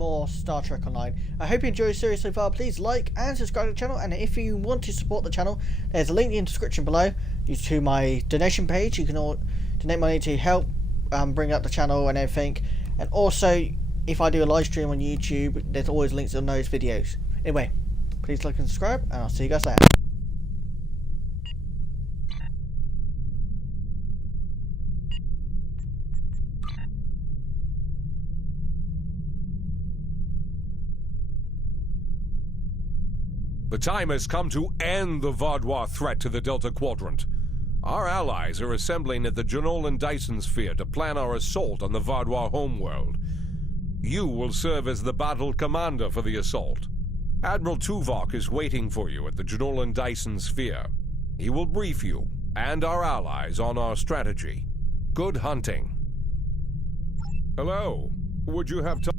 more Star Trek Online. I hope you enjoy the series so far. Please like and subscribe to the channel, and if you want to support the channel, there's a link in the description below to my donation page. You can all donate money to help bring up the channel and everything, and also if I do a live stream on YouTube, there's always links on those videos. Anyway, please like and subscribe, and I'll see you guys later. The time has come to end the Vaadwaur threat to the Delta Quadrant. Our allies are assembling at the Jenolan Dyson Sphere to plan our assault on the Vaadwaur homeworld. You will serve as the battle commander for the assault. Admiral Tuvok is waiting for you at the Jenolan Dyson Sphere. He will brief you and our allies on our strategy. Good hunting. Hello. Would you have time?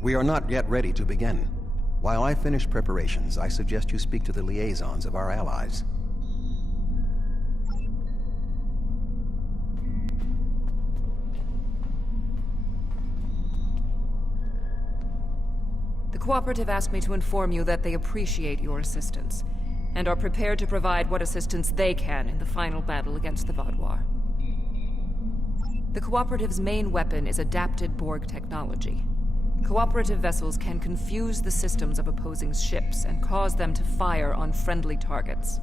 We are not yet ready to begin. While I finish preparations, I suggest you speak to the liaisons of our allies. The Cooperative asked me to inform you that they appreciate your assistance, and are prepared to provide what assistance they can in the final battle against the Vaadwaur. The Cooperative's main weapon is adapted Borg technology. Cooperative vessels can confuse the systems of opposing ships and cause them to fire on friendly targets.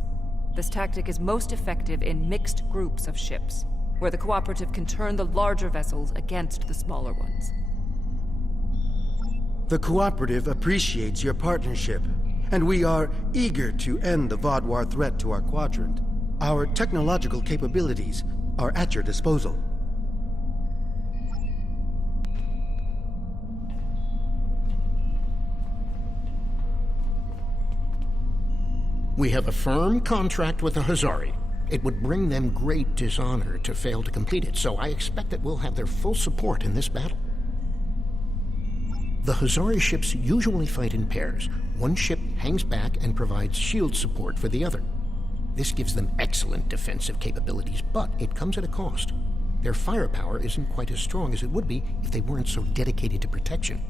This tactic is most effective in mixed groups of ships, where the Cooperative can turn the larger vessels against the smaller ones. The Cooperative appreciates your partnership, and we are eager to end the Vaadwaur threat to our quadrant. Our technological capabilities are at your disposal. We have a firm contract with the Hazari. It would bring them great dishonor to fail to complete it, so I expect that we'll have their full support in this battle. The Hazari ships usually fight in pairs. One ship hangs back and provides shield support for the other. This gives them excellent defensive capabilities, but it comes at a cost. Their firepower isn't quite as strong as it would be if they weren't so dedicated to protection.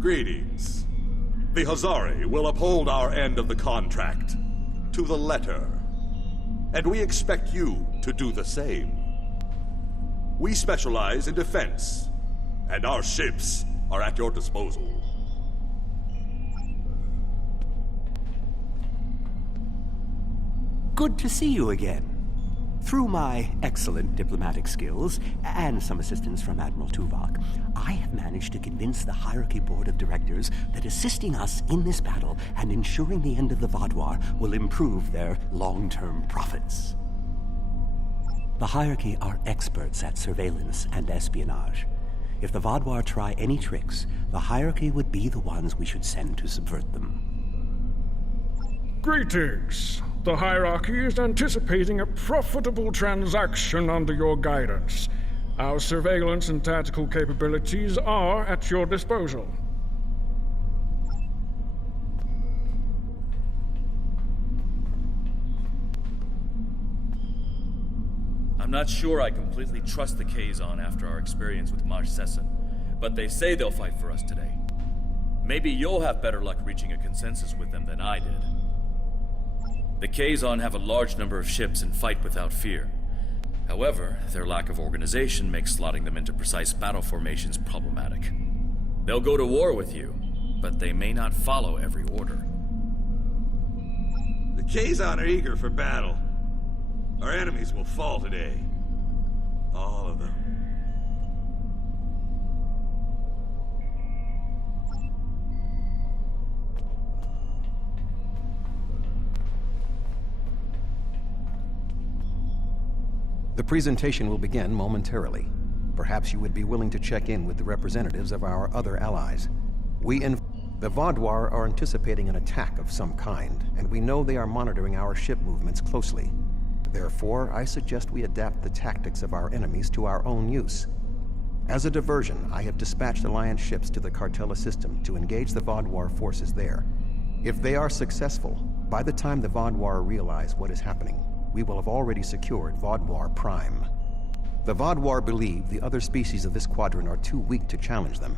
Greetings. The Hazari will uphold our end of the contract, to the letter. And we expect you to do the same. We specialize in defense, and our ships are at your disposal. Good to see you again. Through my excellent diplomatic skills, and some assistance from Admiral Tuvok, I have managed to convince the Hierarchy Board of Directors that assisting us in this battle and ensuring the end of the Vaadwaur will improve their long-term profits. The Hierarchy are experts at surveillance and espionage. If the Vaadwaur try any tricks, the Hierarchy would be the ones we should send to subvert them. Greetings. The Hierarchy is anticipating a profitable transaction under your guidance. Our surveillance and tactical capabilities are at your disposal. I'm not sure I completely trust the Kazon after our experience with Maj Sesson, but they say they'll fight for us today. Maybe you'll have better luck reaching a consensus with them than I did. The Kazon have a large number of ships and fight without fear. However, their lack of organization makes slotting them into precise battle formations problematic. They'll go to war with you, but they may not follow every order. The Kazon are eager for battle. Our enemies will fall today. All of them. The presentation will begin momentarily. Perhaps you would be willing to check in with the representatives of our other allies. The Vaadwaur are anticipating an attack of some kind, and we know they are monitoring our ship movements closely. Therefore, I suggest we adapt the tactics of our enemies to our own use. As a diversion, I have dispatched Alliance ships to the Cartella system to engage the Vaadwaur forces there. If they are successful, by the time the Vaadwaur realize what is happening, we will have already secured Vaadwaur Prime. The Vaadwaur believe the other species of this quadrant are too weak to challenge them.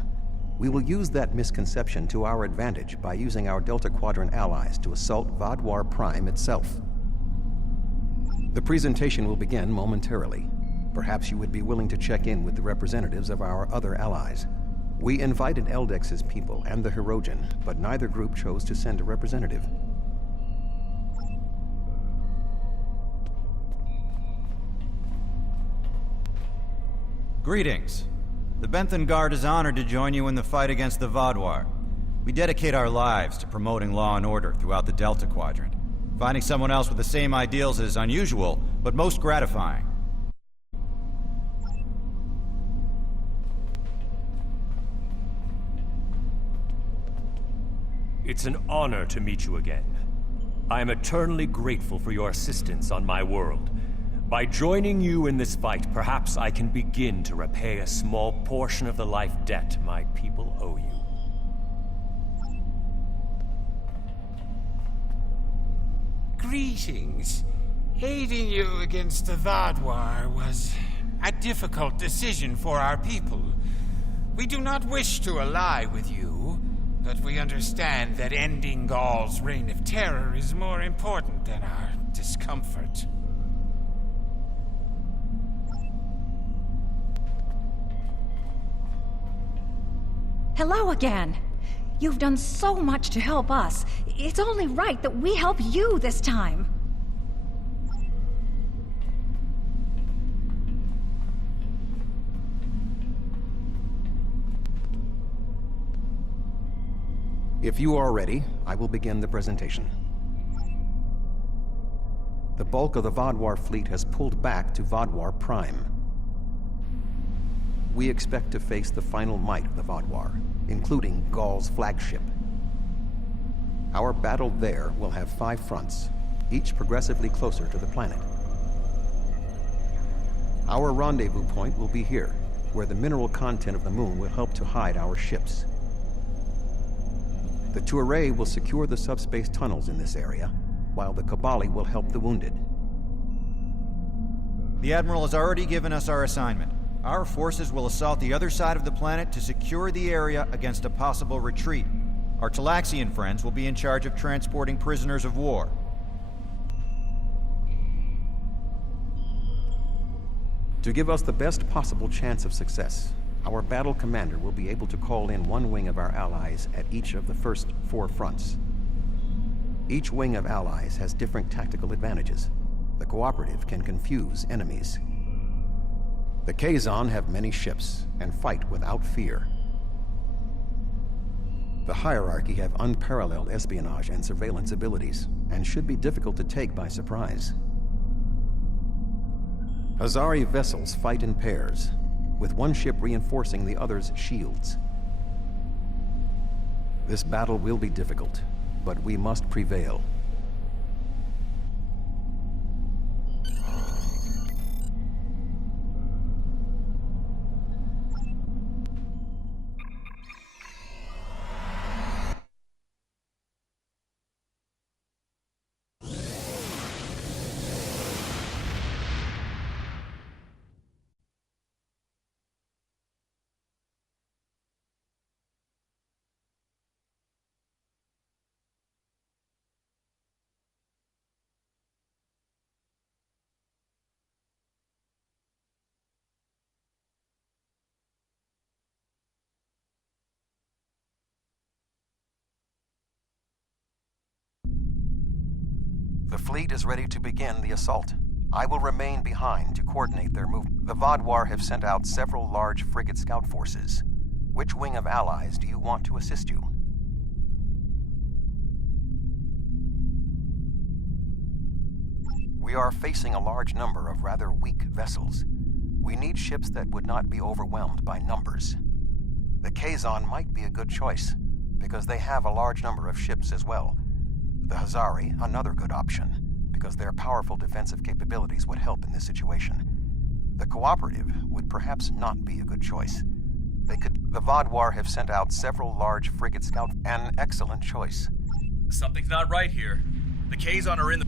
We will use that misconception to our advantage by using our Delta Quadrant allies to assault Vaadwaur Prime itself. The presentation will begin momentarily. Perhaps you would be willing to check in with the representatives of our other allies. We invited Eldex's people and the Hirogen, but neither group chose to send a representative. Greetings. The Benthan Guard is honored to join you in the fight against the Vaadwaur. We dedicate our lives to promoting law and order throughout the Delta Quadrant. Finding someone else with the same ideals is unusual, but most gratifying. It's an honor to meet you again. I am eternally grateful for your assistance on my world. By joining you in this fight, perhaps I can begin to repay a small portion of the life debt my people owe you. Greetings. Aiding you against the Vaadwaur was a difficult decision for our people. We do not wish to ally with you, but we understand that ending Ghaul's reign of terror is more important than our discomfort. Hello again. You've done so much to help us. It's only right that we help you this time. If you are ready, I will begin the presentation. The bulk of the Vaadwaur fleet has pulled back to Vaadwaur Prime. We expect to face the final might of the Vaadwaur, including Ghaul's flagship. Our battle there will have 5 fronts, each progressively closer to the planet. Our rendezvous point will be here, where the mineral content of the moon will help to hide our ships. The Tuareg will secure the subspace tunnels in this area, while the Kabali will help the wounded. The Admiral has already given us our assignment. Our forces will assault the other side of the planet to secure the area against a possible retreat. Our Talaxian friends will be in charge of transporting prisoners of war. To give us the best possible chance of success, our battle commander will be able to call in one wing of our allies at each of the first 4 fronts. Each wing of allies has different tactical advantages. The Cooperative can confuse enemies. The Kazon have many ships and fight without fear. The Hierarchy have unparalleled espionage and surveillance abilities, and should be difficult to take by surprise. Hazari vessels fight in pairs, with one ship reinforcing the other's shields. This battle will be difficult, but we must prevail. The fleet is ready to begin the assault. I will remain behind to coordinate their movement. The Vaadwaur have sent out several large frigate scout forces. Which wing of allies do you want to assist you? We are facing a large number of rather weak vessels. We need ships that would not be overwhelmed by numbers. The Kazon might be a good choice, because they have a large number of ships as well. The Hazari, another good option, because their powerful defensive capabilities would help in this situation. The Cooperative would perhaps not be a good choice. The Vaadwaur have sent out several large frigate scout. An excellent choice. Something's not right here. The Kazon are in the...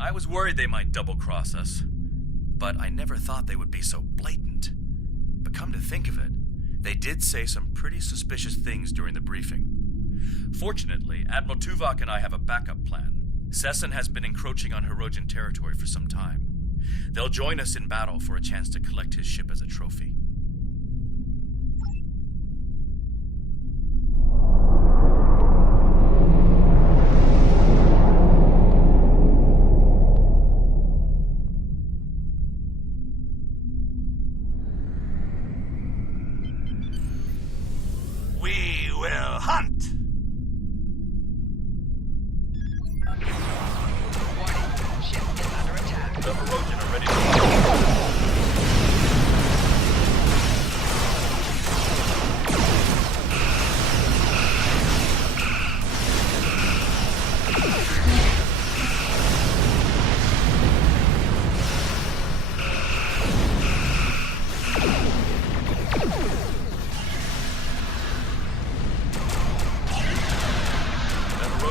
I was worried they might double-cross us, but I never thought they would be so blatant. But come to think of it, they did say some pretty suspicious things during the briefing. Fortunately, Admiral Tuvok and I have a backup plan. Sesson has been encroaching on Hirogen territory for some time. They'll join us in battle for a chance to collect his ship as a trophy.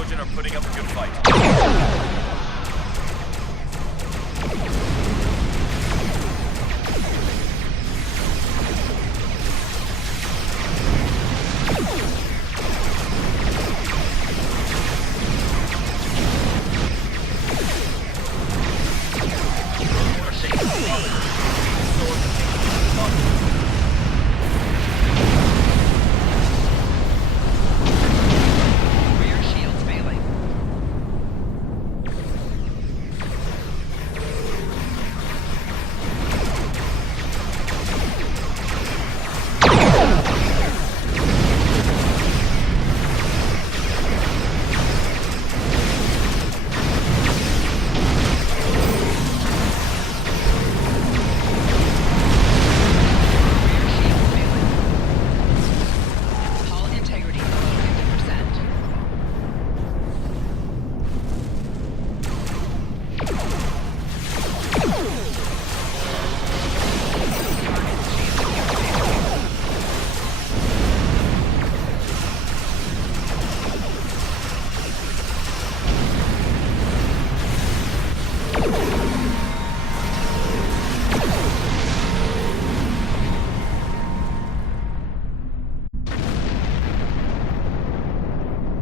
Legion are putting up a good fight.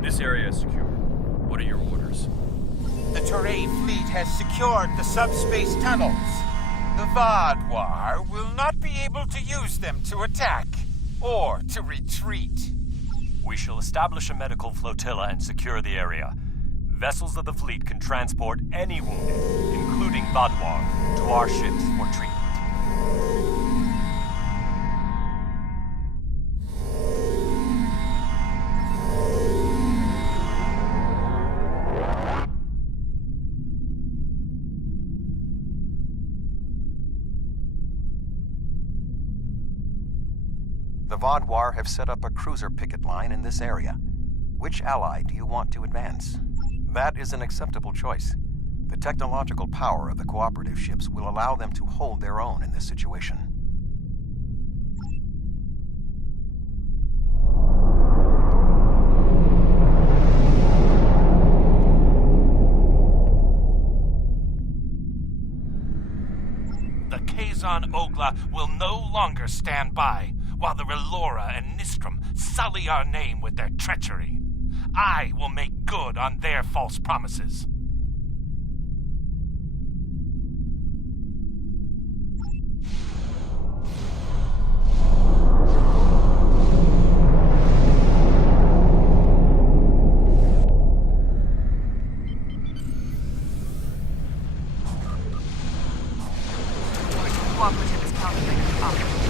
This area is secure. What are your orders? The Toray fleet has secured the subspace tunnels. The Vaadwaur will not be able to use them to attack or to retreat. We shall establish a medical flotilla and secure the area. Vessels of the fleet can transport any wounded, including Vaadwaur, to our ships for treatment. The Vaadwaur have set up a cruiser picket line in this area. Which ally do you want to advance? That is an acceptable choice. The technological power of the cooperative ships will allow them to hold their own in this situation. The Kazon Ogla will no longer stand by while the Relora and Nistrum sully our name with their treachery. I will make good on their false promises. Cooperative is calculating the optimal.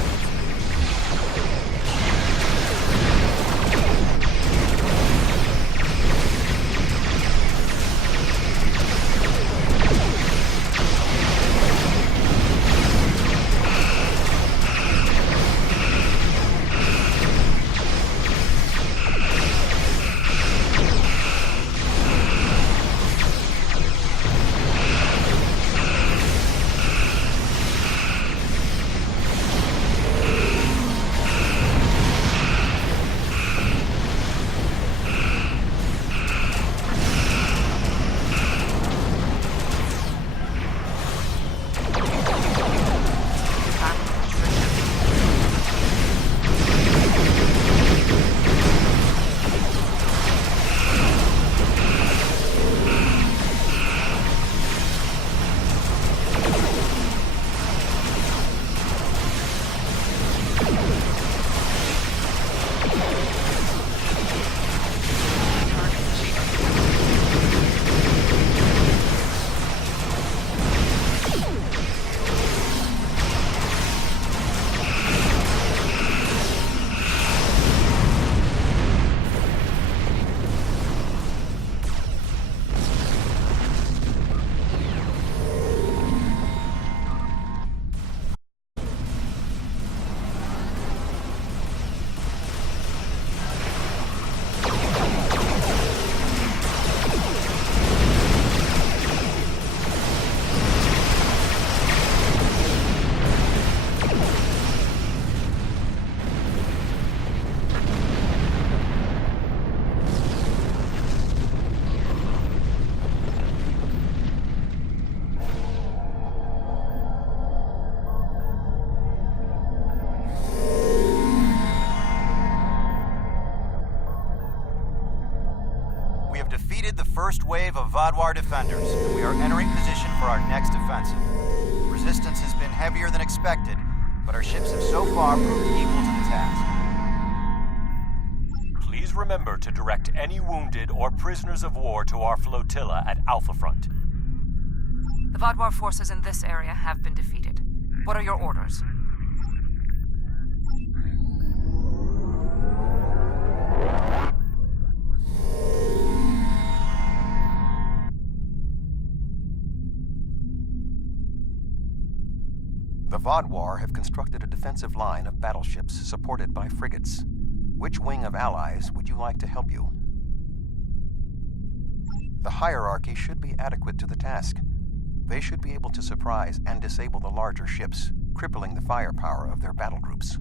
have defeated the first wave of Vaadwaur defenders, and we are entering position for our next offensive. Resistance has been heavier than expected, but our ships have so far proved equal to the task. Please remember to direct any wounded or prisoners of war to our flotilla at Alpha Front. The Vaadwaur forces in this area have been defeated. What are your orders? The Vaadwaur have constructed a defensive line of battleships supported by frigates. Which wing of allies would you like to help you? The hierarchy should be adequate to the task. They should be able to surprise and disable the larger ships, crippling the firepower of their battle groups.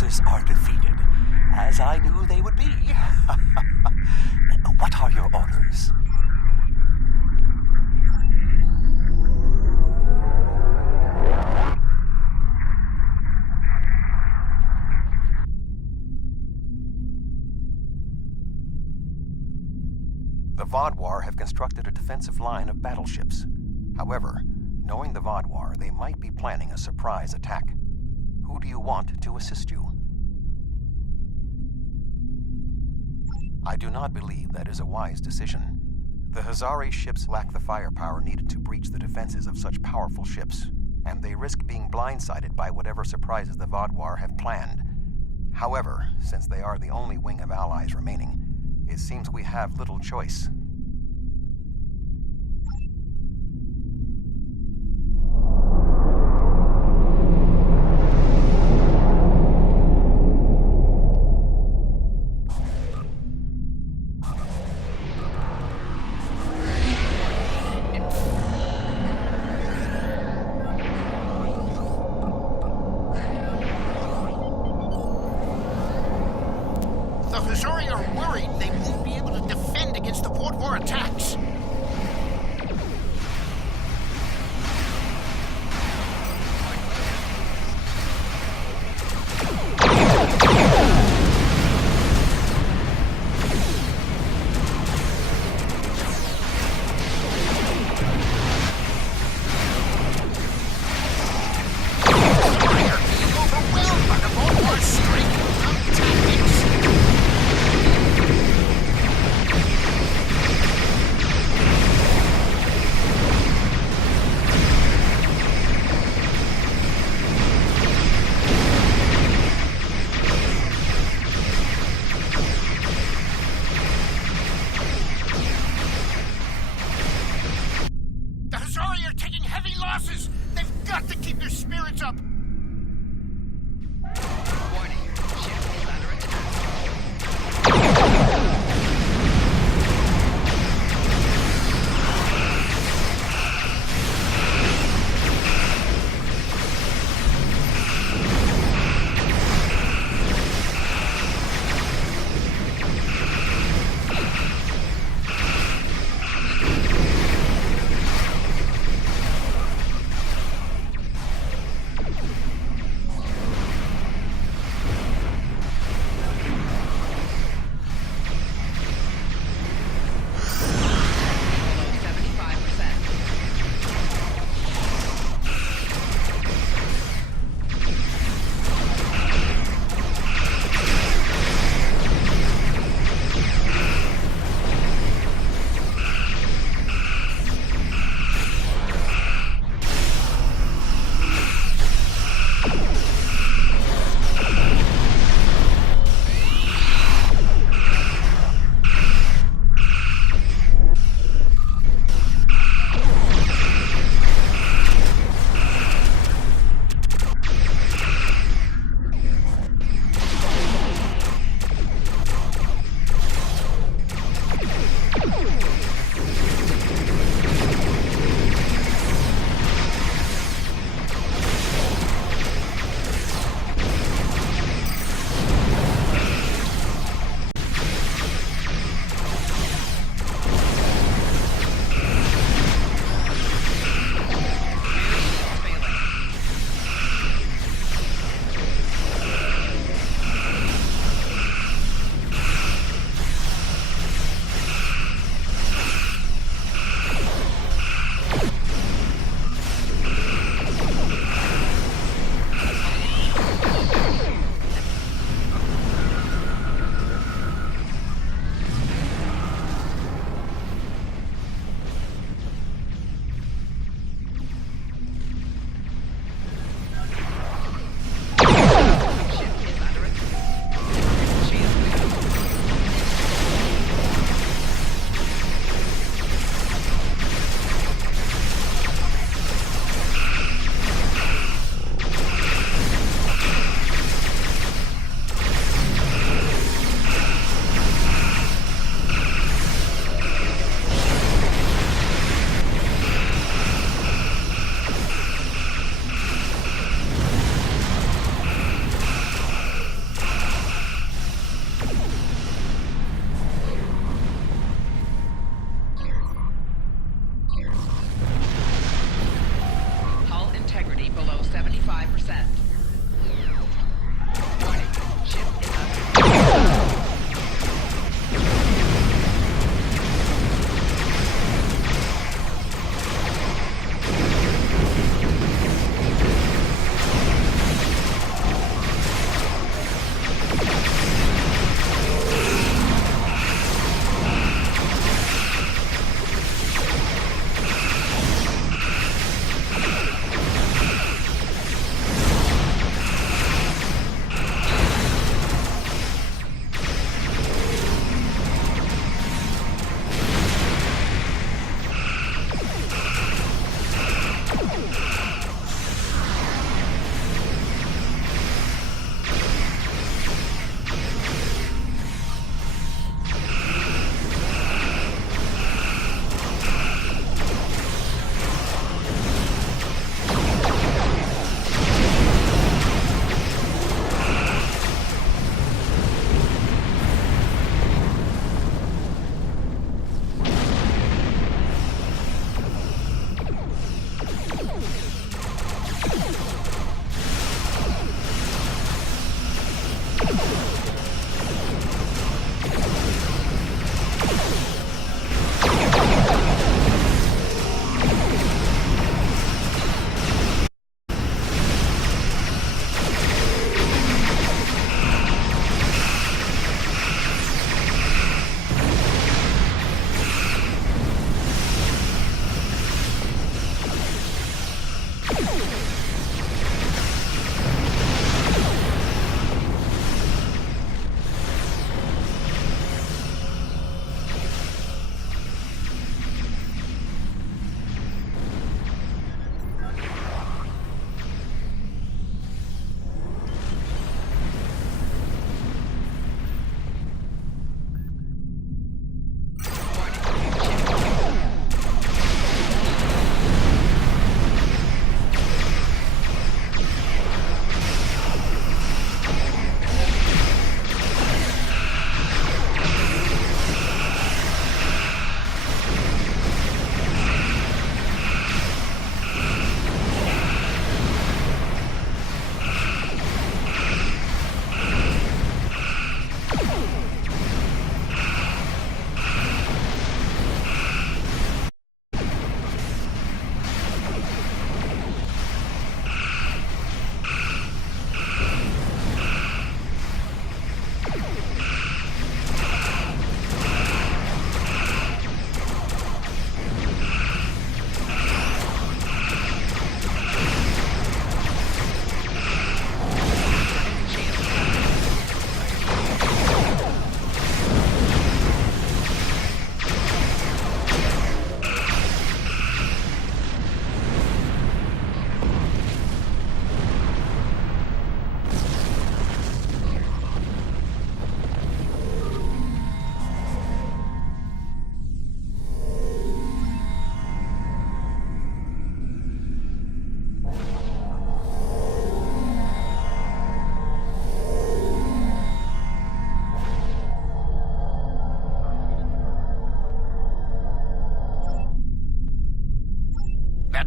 forces are defeated, as I knew they would be. What are your orders? The Vaadwaur have constructed a defensive line of battleships. However, knowing the Vaadwaur, they might be planning a surprise attack. Who do you want to assist you? I do not believe that is a wise decision. The Hazari ships lack the firepower needed to breach the defenses of such powerful ships, and they risk being blindsided by whatever surprises the Vaadwaur have planned. However, since they are the only wing of allies remaining, it seems we have little choice.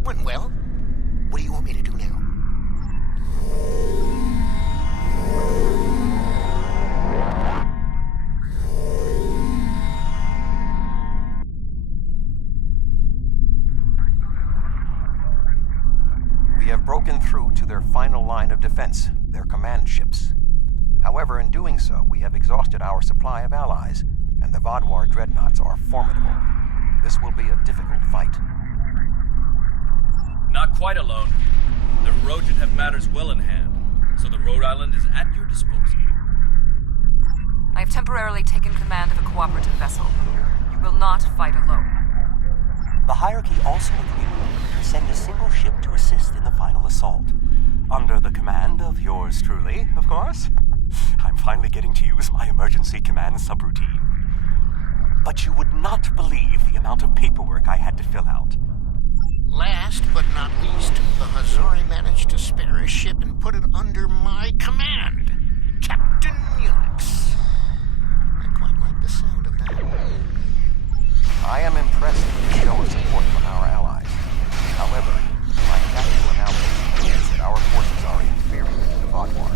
Well, what do you want me to do now? We have broken through to their final line of defense, their command ships. However, in doing so, we have exhausted our supply of allies, and the Vaadwaur dreadnoughts are formidable. This will be a difficult fight. Not quite alone. The Rojan have matters well in hand, so the Rhode Island is at your disposal. I have temporarily taken command of a cooperative vessel. You will not fight alone. The hierarchy also agreed to send a single ship to assist in the final assault. Under the command of yours truly, of course. I'm finally getting to use my emergency command subroutine. But you would not believe the amount of paperwork I had to fill out. Last but not least, the Hazari managed to spare a ship and put it under my command. Captain Neelix. I quite like the sound of that. I am impressed with the show of support from our allies. However, my tactical analysis is that our forces are inferior to the Vaadwaur.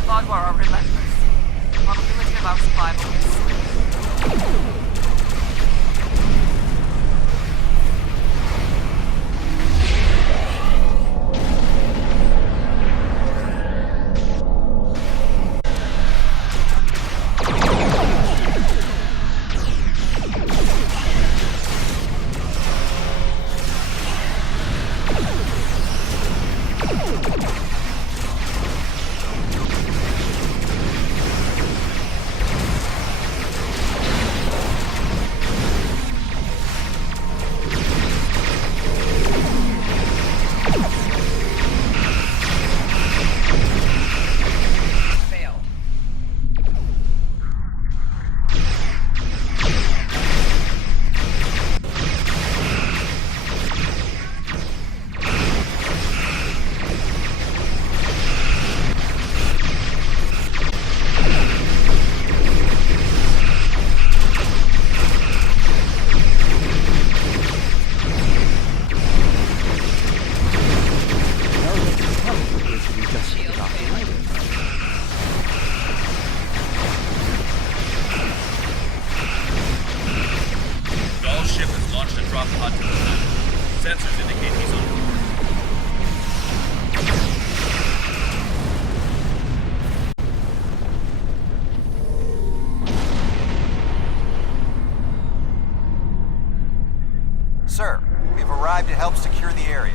The Vaadwaur are relentless. The probability of our survival is slim. Sensors indicate he's on board. Sir, we've arrived to help secure the area.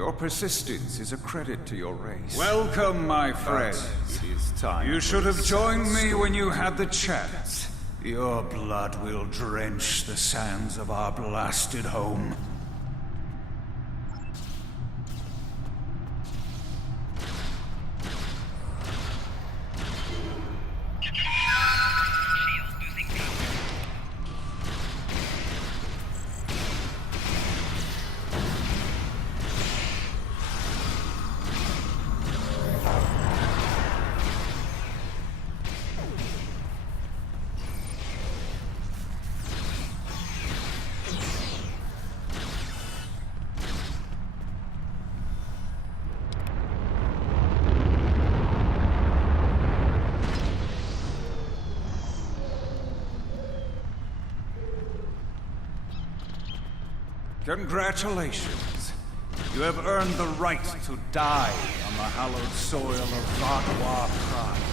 Your persistence is a credit to your race. Welcome, my friend. It is time. You should have joined me when you had the chance. Your blood will drench the sands of our blasted home. Congratulations. You have earned the right to die on the hallowed soil of Vaadwaur Prime.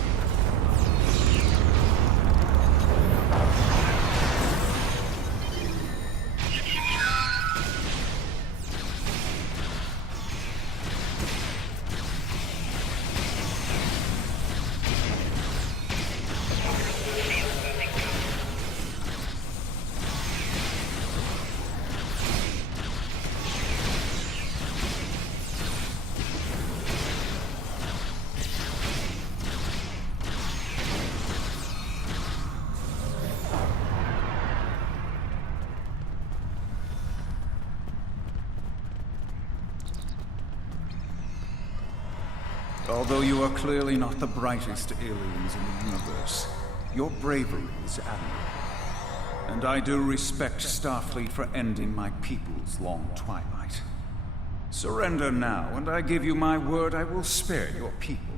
Although you are clearly not the brightest aliens in the universe, your bravery is admirable. And I do respect Starfleet for ending my people's long twilight. Surrender now, and I give you my word I will spare your people.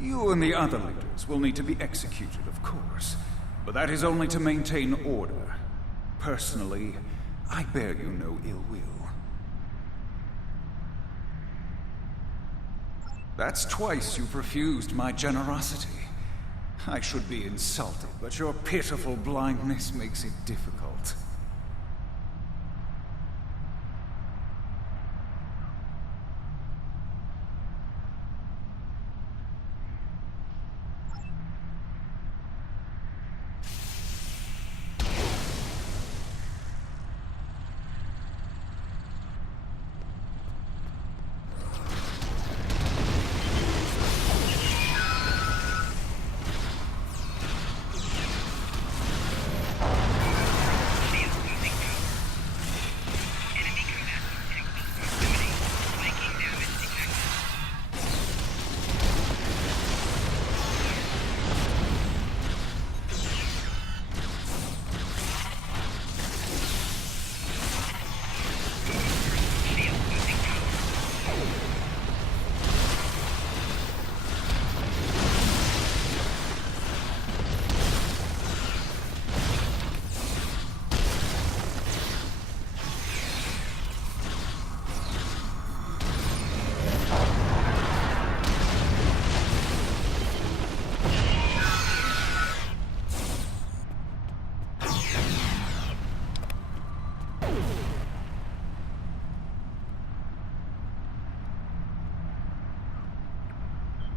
You and the other leaders will need to be executed, of course, but that is only to maintain order. Personally, I bear you no ill will. That's twice you've refused my generosity. I should be insulted, but your pitiful blindness makes it difficult.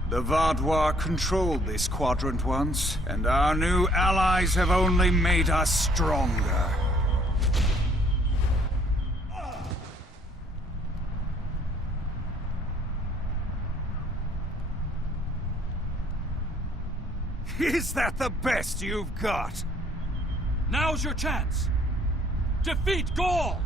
The Vaadwaur controlled this quadrant once, and our new allies have only made us stronger. Is that the best you've got? Now's your chance! Defeat Ghaul!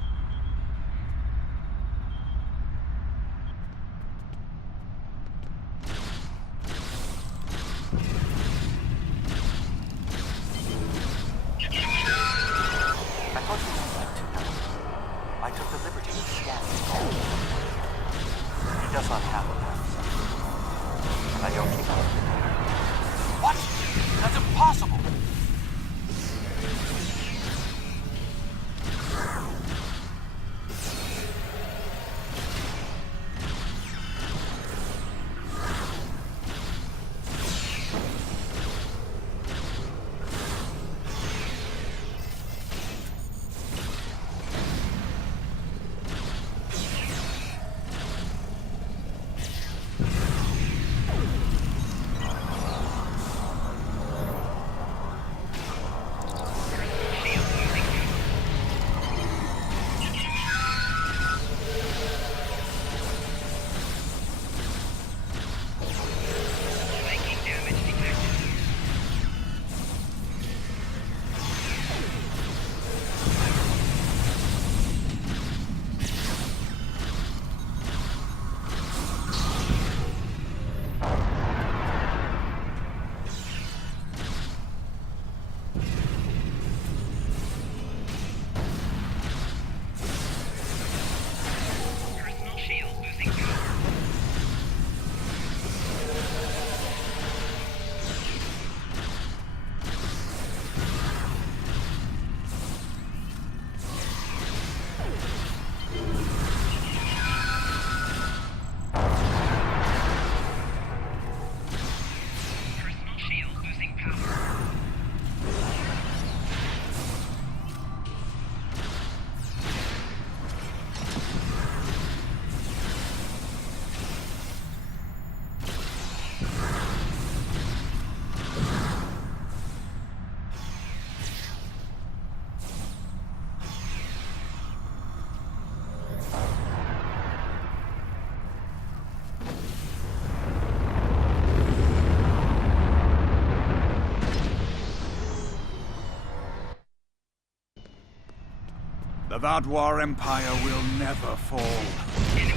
Vaadwaur Empire will never fall.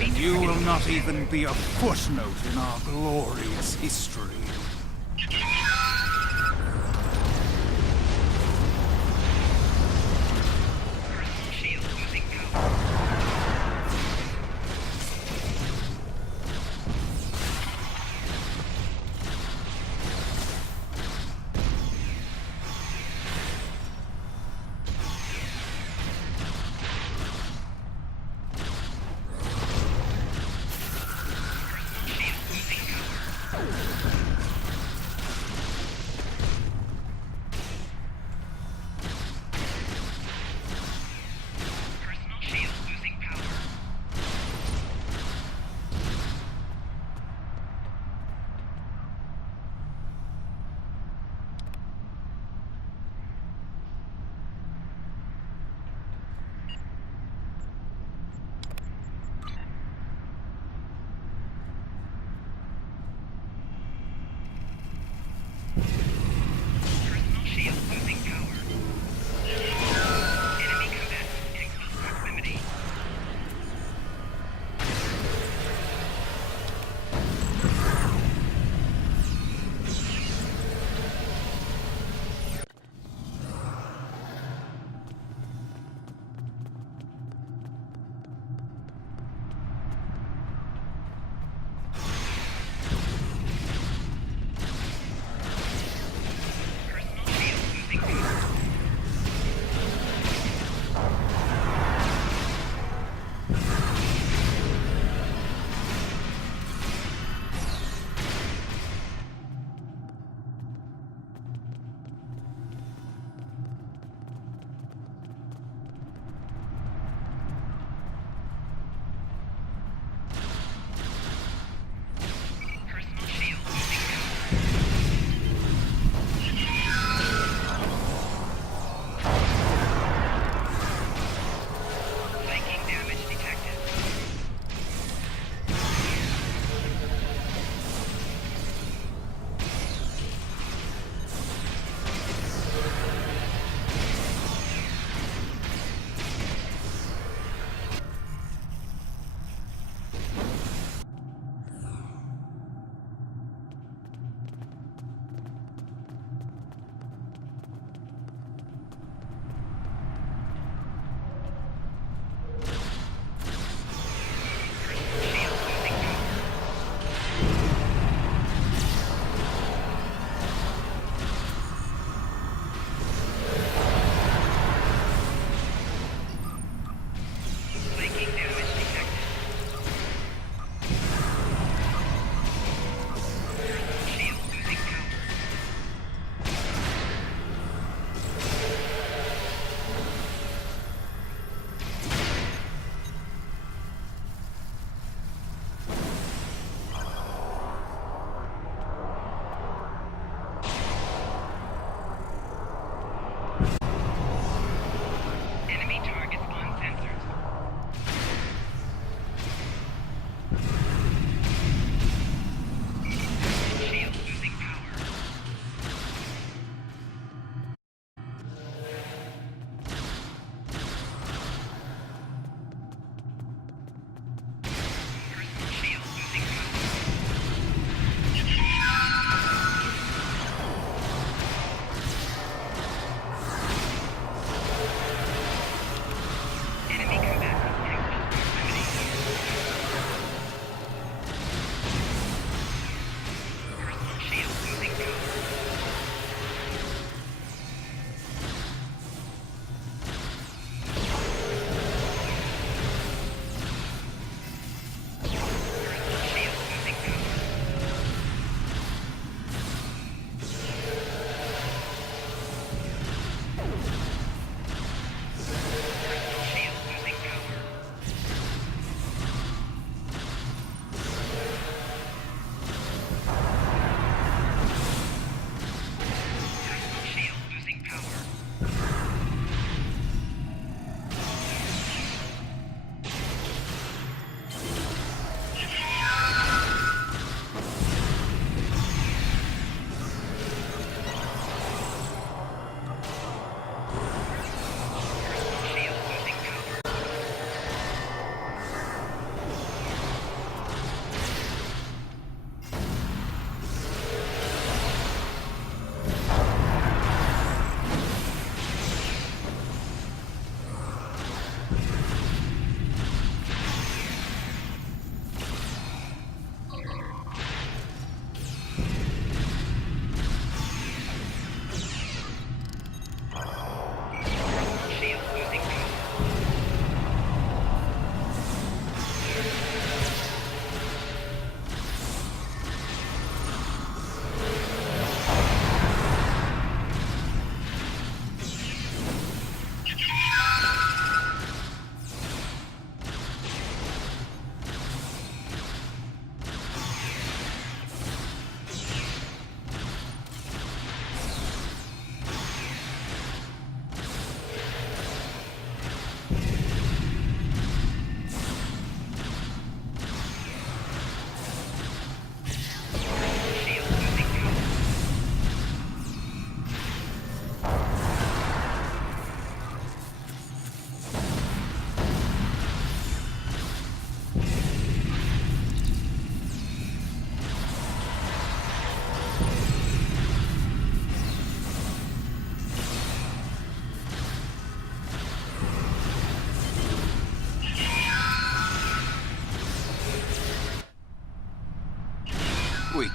And you will not even be a footnote in our glorious history.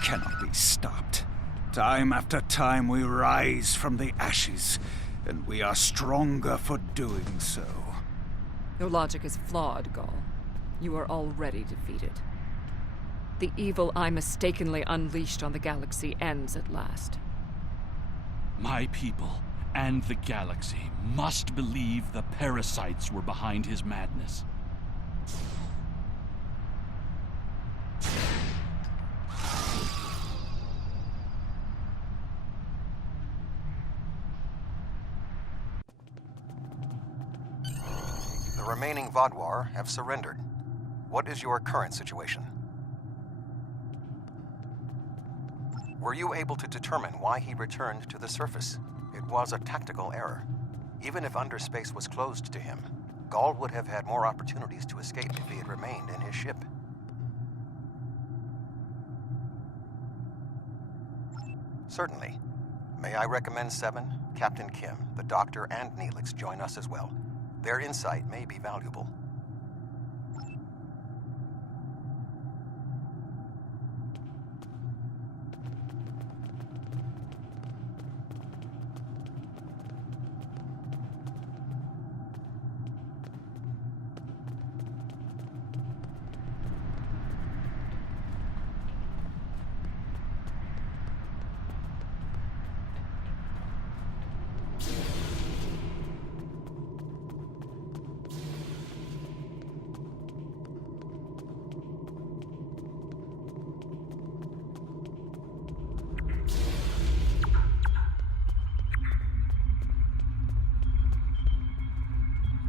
cannot be stopped. Time after time we rise from the ashes, and we are stronger for doing so. Your logic is flawed, Ghaul. You are already defeated. The evil I mistakenly unleashed on the galaxy ends at last. My people and the galaxy must believe the parasites were behind his madness. The remaining Vaadwaur have surrendered. What is your current situation? Were you able to determine why he returned to the surface? It was a tactical error. Even if underspace was closed to him, Ghaul would have had more opportunities to escape if he had remained in his ship. Certainly. May I recommend Seven, Captain Kim, the Doctor, and Neelix join us as well. Their insight may be valuable.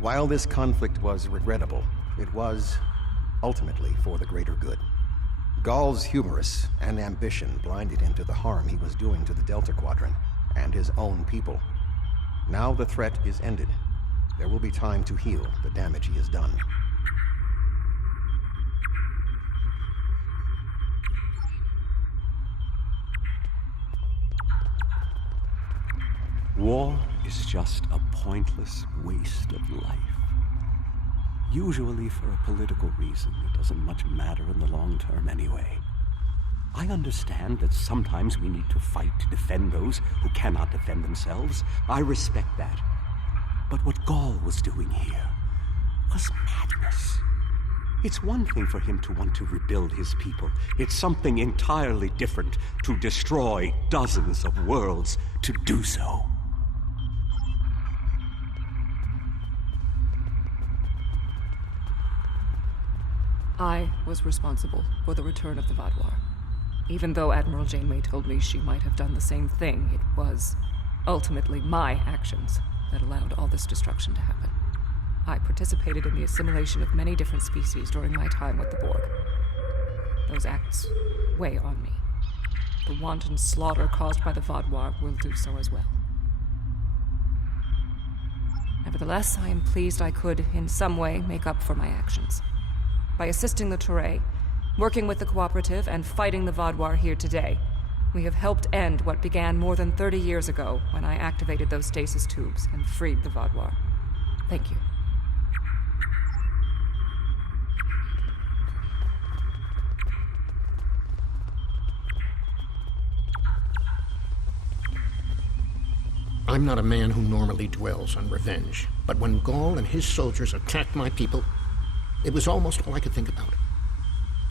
While this conflict was regrettable, it was ultimately for the greater good. Ghaul's hubris and ambition blinded him to the harm he was doing to the Delta Quadrant and his own people. Now the threat is ended. There will be time to heal the damage he has done. War is just a pointless waste of life. Usually for a political reason that doesn't much matter in the long term anyway. I understand that sometimes we need to fight to defend those who cannot defend themselves. I respect that. But what Ghaul was doing here was madness. It's one thing for him to want to rebuild his people. It's something entirely different to destroy dozens of worlds to do so. I was responsible for the return of the Vaadwaur. Even though Admiral Janeway told me she might have done the same thing, it was ultimately my actions that allowed all this destruction to happen. I participated in the assimilation of many different species during my time with the Borg. Those acts weigh on me. The wanton slaughter caused by the Vaadwaur will do so as well. Nevertheless, I am pleased I could, in some way, make up for my actions. By assisting the Turae, working with the Cooperative, and fighting the Vaadwaur here today, we have helped end what began more than 30 years ago when I activated those stasis tubes and freed the Vaadwaur. Thank you. I'm not a man who normally dwells on revenge, but when Ghaul and his soldiers attacked my people, it was almost all I could think about.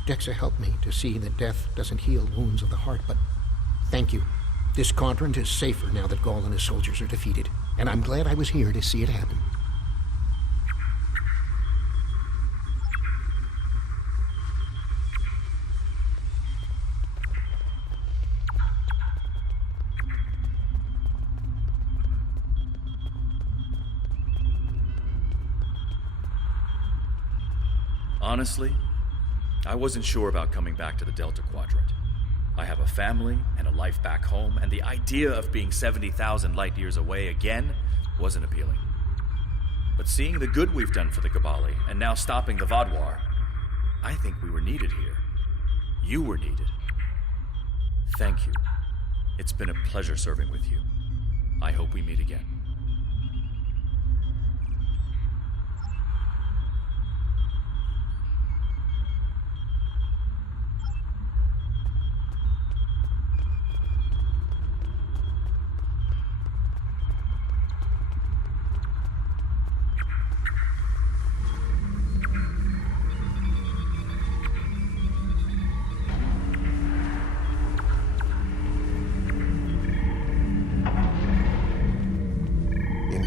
Dexa helped me to see that death doesn't heal wounds of the heart, but thank you. This quadrant is safer now that Ghaul and his soldiers are defeated, and I'm glad I was here to see it happen. Honestly, I wasn't sure about coming back to the Delta Quadrant. I have a family and a life back home, and the idea of being 70,000 light years away again wasn't appealing. But seeing the good we've done for the Gabali, and now stopping the Vaadwaur, I think we were needed here. You were needed. Thank you. It's been a pleasure serving with you. I hope we meet again.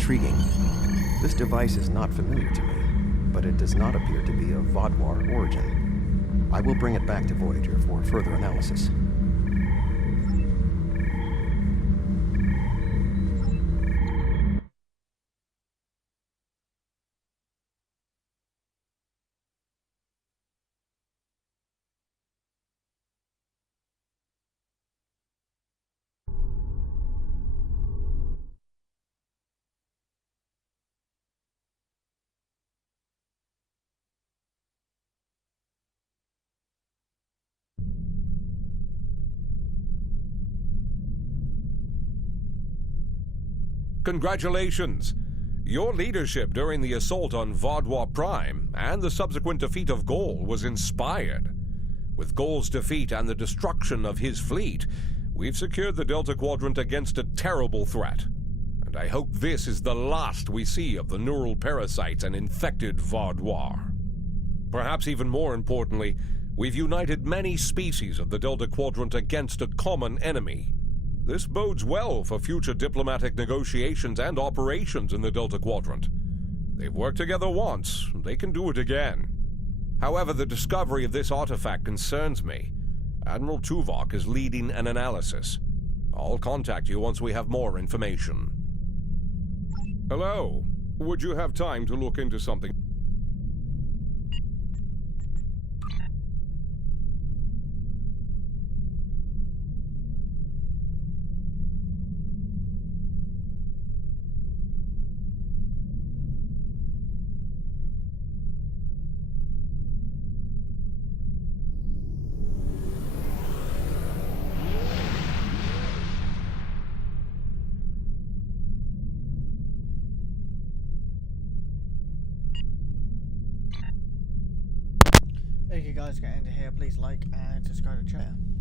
intriguing. This device is not familiar to me, but it does not appear to be of Vaadwaur origin. I will bring it back to Voyager for further analysis. Congratulations! Your leadership during the assault on Vaadwaur Prime and the subsequent defeat of Ghaul was inspired. With Ghaul's defeat and the destruction of his fleet, we've secured the Delta Quadrant against a terrible threat. And I hope this is the last we see of the neural parasites and infected Vaadwaur. Perhaps even more importantly, we've united many species of the Delta Quadrant against a common enemy. This bodes well for future diplomatic negotiations and operations in the Delta Quadrant. They've worked together once, they can do it again. However, the discovery of this artifact concerns me. Admiral Tuvok is leading an analysis. I'll contact you once we have more information. Hello. Would you have time to look into something? Thank you guys for getting to here. Please like and subscribe to the channel.